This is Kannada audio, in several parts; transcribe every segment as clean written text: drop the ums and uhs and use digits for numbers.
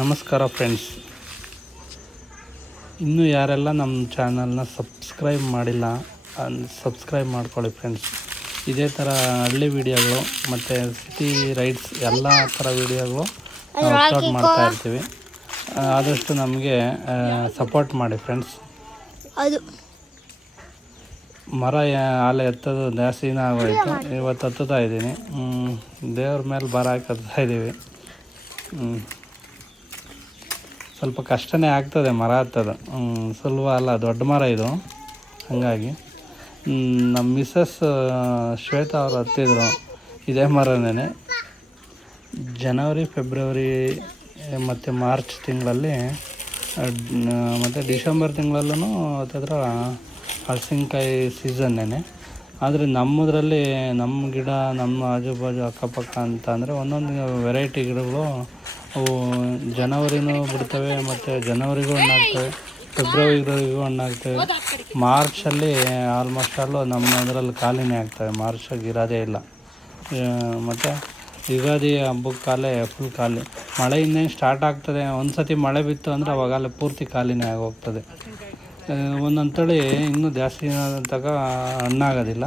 ನಮಸ್ಕಾರ ಫ್ರೆಂಡ್ಸ್. ಇನ್ನೂ ಯಾರೆಲ್ಲ ನಮ್ಮ ಚಾನಲ್ನ ಸಬ್ಸ್ಕ್ರೈಬ್ ಮಾಡಿಲ್ಲ ಸಬ್ಸ್ಕ್ರೈಬ್ ಮಾಡ್ಕೊಳ್ಳಿ ಫ್ರೆಂಡ್ಸ್. ಇದೇ ಥರ ಹಳ್ಳಿ ವೀಡಿಯೋಗಳು ಮತ್ತು ಸಿಟಿ ರೈಡ್ಸ್ ಎಲ್ಲ ಥರ ವೀಡಿಯೋಗಳು ನಾವು ಅಪ್ಲೋಡ್ ಮಾಡ್ತಾ ಇರ್ತೀವಿ. ಆದಷ್ಟು ನಮಗೆ ಸಪೋರ್ಟ್ ಮಾಡಿ ಫ್ರೆಂಡ್ಸ್. ಅದು ಮರ ಆಲೆ ಎತ್ತೋದು ಜಾಸ್ತಿನ ಆಗೋಯಿತು. ಇವತ್ತು ಹತ್ತುತ್ತಾ ಇದ್ದೀನಿ. ದೇವ್ರ ಮೇಲೆ ಭಾರ ಹಾಕಿ ಹತ್ತಾ ಇದ್ದೀವಿ. ಸ್ವಲ್ಪ ಕಷ್ಟನೇ ಆಗ್ತದೆ ಮರ ಹತ್ತೋದು, ಸುಲಭ ಅಲ್ಲ, ದೊಡ್ಡ ಮರ ಇದು. ಹಾಗಾಗಿ ನಮ್ಮ ಮಿಸ್ಸಸ್ ಶ್ವೇತಾ ಅವರು ಹತ್ತಿದ್ರು ಇದೇ ಮರನೇ. ಜನವರಿ, ಫೆಬ್ರವರಿ ಮತ್ತು ಮಾರ್ಚ್ ತಿಂಗಳಲ್ಲಿ ಮತ್ತು ಡಿಸೆಂಬರ್ ತಿಂಗಳಲ್ಲೂ ಹತ್ತಿರ ಹಲಸಿನಕಾಯಿ ಸೀಸನ್ನೇ. ಆದರೆ ನಮ್ಮದ್ರಲ್ಲಿ ನಮ್ಮ ಗಿಡ, ನಮ್ಮ ಆಜುಬಾಜು ಅಕ್ಕಪಕ್ಕ ಅಂತ ಅಂದರೆ ಒಂದೊಂದು ವೆರೈಟಿ ಗಿಡಗಳು ಅವು ಜನವರಿನೂ ಬಿಡ್ತವೆ ಮತ್ತು ಜನವರಿಗೂ ಹಣ್ಣಾಗ್ತವೆ, ಫೆಬ್ರವರಿಗೂ ಹಣ್ಣಾಗ್ತವೆ. ಮಾರ್ಚಲ್ಲಿ ಆಲ್ಮೋಸ್ಟ್ ಅಲ್ಲೂ ನಮ್ಮ ಅದರಲ್ಲಿ ಖಾಲಿನೇ ಆಗ್ತವೆ. ಮಾರ್ಚಾಗಿ ಇರೋದೇ ಇಲ್ಲ. ಮತ್ತು ಯುಗಾದಿ ಹಬ್ಬಕ್ಕೆ ಕಾಲೇ ಫುಲ್ ಖಾಲಿ. ಮಳೆ ಇನ್ನೇನು ಸ್ಟಾರ್ಟ್ ಆಗ್ತದೆ. ಒಂದು ಸತಿ ಮಳೆ ಬಿತ್ತು ಅಂದರೆ ಅವಾಗಲೇ ಪೂರ್ತಿ ಖಾಲಿನೇ ಆಗೋಗ್ತದೆ. ಒಂದೊಂದು ತಳಿ ಇನ್ನೂ ಜಾಸ್ತಿ ತನಕ ಹಣ್ಣಾಗೋದಿಲ್ಲ.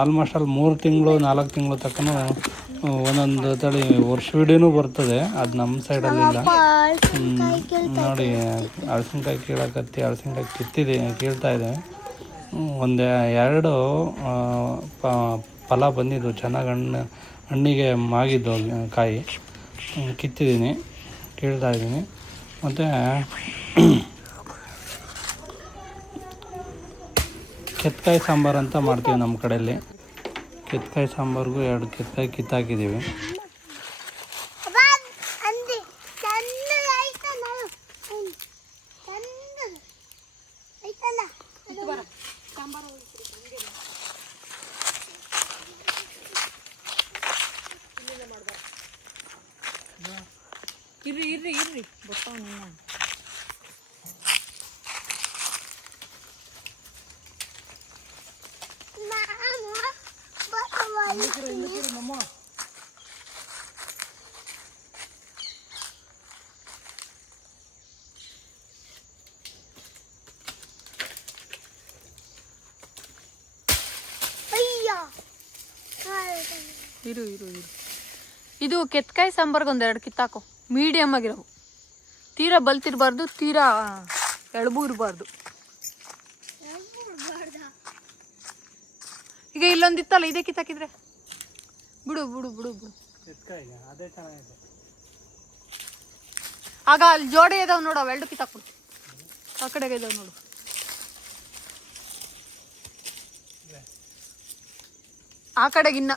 ಆಲ್ಮೋಸ್ಟ್ ಅಲ್ಲಿ 3 ತಿಂಗಳು 4 ತಿಂಗಳು ತನಕ ಒಂದೊಂದು ತಳಿ ವರ್ಷವಿಡೀನೂ ಬರ್ತದೆ. ಅದು ನಮ್ಮ ಸೈಡಲ್ಲಿಲ್ಲ. ನೋಡಿ, ಹಲಸಿನಕಾಯಿ ಕೀಳಕತ್ತಿ ಹಲಸಿನಕಾಯಿ ಕೀಳ್ತಾಯಿದೆ. ಒಂದು 2 ಫಲ ಬಂದಿದ್ದು ಚೆನ್ನಾಗಿ ಹಣ್ಣಿಗೆ ಮಾಗಿದ್ದು ಕಾಯಿ ಕಿತ್ತಿದ್ದೀನಿ, ಕೀಳ್ತಾಯಿದ್ದೀನಿ. ಮತ್ತು ಕೆತ್ತಕಾಯಿ ಸಾಂಬಾರು ಅಂತ ಮಾಡ್ತೀವಿ ನಮ್ಮ ಕಡೆಯಲ್ಲಿ. ಕೆತ್ತಕಾಯಿ ಸಾಂಬಾರಿಗೂ 2 ಕೆತ್ತಕಾಯಿ ಕಿತ್ತಾಕಿದ್ದೀವಿ. ಇರ್ರಿ ಬರ್ತಾವ. ಇರು ಇದು ಕೆತ್ತಕಾಯಿ ಸಾಂಬಾರ್ಗೆ 2 ಕಿತ್ತಾಕೋ. ಮೀಡಿಯಮ್ ಆಗಿರೋವು, ತೀರಾ ಬಲ್ತಿರ್ಬಾರ್ದು, ತೀರಾ ಎಳಬು ಇರಬಾರ್ದು. ಈಗ ಇಲ್ಲೊಂದಿತ್ತಲ್ಲ, ಇದೇ ಕಿತ್ತಾಕಿದ್ರೆ ಬಿಡು. ಆಗ ಅಲ್ಲಿ ಜೋಡಿ ಇದಾವ್ ನೋಡು, ಅವೆರಡು ಕಿತ್ತಾಕ್ಬಿಡು. ಆ ಕಡೆಗೆ ಇದಾವ್ ನೋಡು. ಆ ಕಡೆಗಿನ್ನ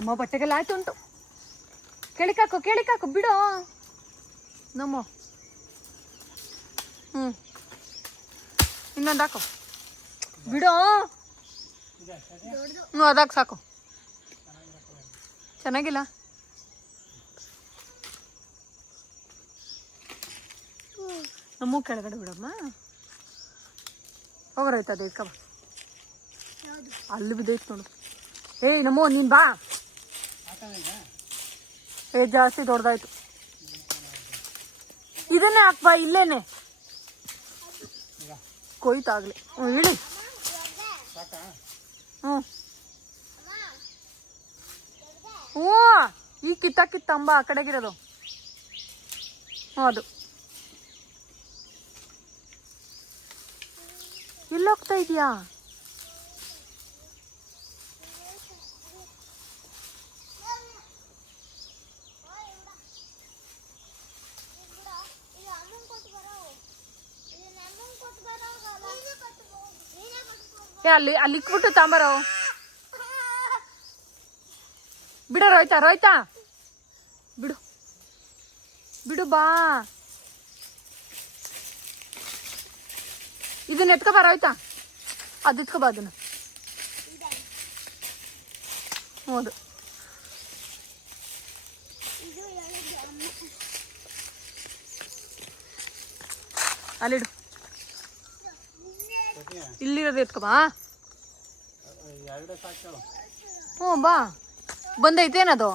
ಅಮ್ಮ ಬಟ್ಟೆಗೆಲ್ಲ ಆಯ್ತು ಉಂಟು. ಕೇಳಿಕಾಕು ಬಿಡು ನಮ್ಮ. ಇನ್ನೊಂದು ಹಾಕು ಬಿಡು. ಅದಾಕ ಸಾಕು. ಚೆನ್ನಾಗಿಲ್ಲ. ನಮ್ಮ ಕೆಳಗಡೆ ಬಿಡಮ್ಮ. ಹೋಗ್ರೈತ ಅದು ಇಟ್ಕಬ. ಅಲ್ಲಿ ಬಿದ್ದೈತೆ ನೋಡು. ಏಯ್ ನಮ್ಮೋ, ನೀನ್ ಬಾ. ಜಾಸ್ತಿ ದೊಡ್ಡದಾಯ್ತು. ಇದನ್ನೇ ಹಾಕ್ಬಾ, ಇಲ್ಲೇನೆ ಕೊಯ್ತಾಗ್ಲಿ. ಇಳಿ. ಈ ಕಿತ್ತಂಬ ಆ ಕಡೆಗಿರೋದು ಅದು. ಎಲ್ಲೋಗ್ತಾ ಇದೀಯಾ? ಅಲ್ಲಿ ಇಕ್ಬಿಟ್ಟು ತಾಂಬಾರೋ. ಬಿಡ ರೋಯ್ತಾ ಬಿಡು ಬಾ. ಇದನ್ನ ಎತ್ಕೊ ಬಾ ರೋಯ್ತಾ. ಅದು ಎತ್ಕೊ ಬಾ ಅದನ್ನ. ಹೌದು. ಅಲ್ಲಿಡು. ಇಲ್ಲಿರೋದು ಎತ್ಕೊ ಬಾ. ಹ್ಞೂ ಬಾ. ಬಂದೈತೇನದು?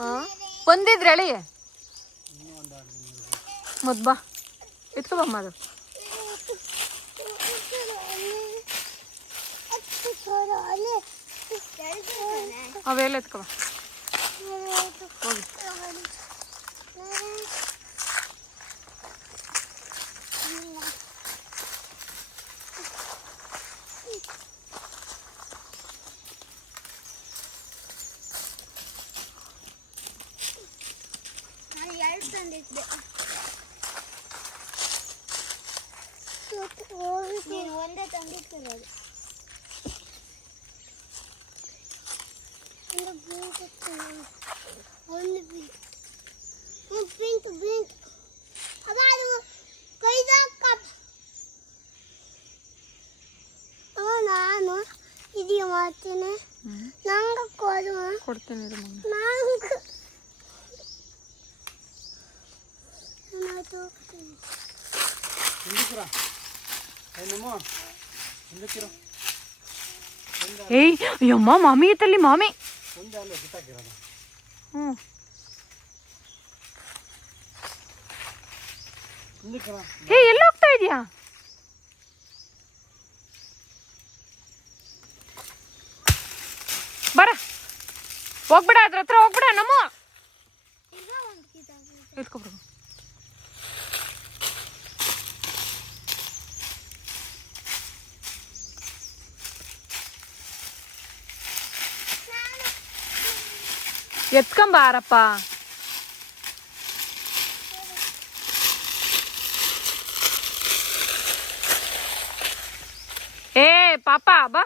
ಹಾಂ ಬಂದಿದ್ರೆ ಹೇಳಿ ಮದ್ ಬಾ ಎತ್ಕೊ ಬಮ್ಮ ಅದು. ಅವೆಲ್ಲ ಎತ್ಕೊ ಬಾ ಹೋಗಿ. ಒಂದೇ ತಂದಿಟ್ಟಿರೋದು. ಒಂದು ಪಿಂಕ್ ಪಿಂಕ್ ಅದು ಕೈದಾಕ ನಾನು ಇದೆಯಾ ಮಾಡ್ತೀನಿ. ನಂಗೆ ಕೊಡು. ಕೊಡ್ತೀನಿ ನಂಗೆ ಏಯ್ ಅಯ್ಯಮ್ಮ ಮಾಮಿ ಐತಲ್ಲಿ ಮಾಮಿ. ಹ್ಞೂ ಏ ಎಲ್ಲಿ ಹೋಗ್ತಾ ಇದೀಯಾ? ಬರ ಹೋಗ್ಬಿಡ, ಅದ್ರ ಹತ್ರ ಹೋಗ್ಬಿಡ. ನಮ್ಮ ಎತ್ಕೊಬಿಡು. ಎತ್ಕೊಂಬಾರಪ್ಪ. ಏ ಪಾಪ ಬಾ.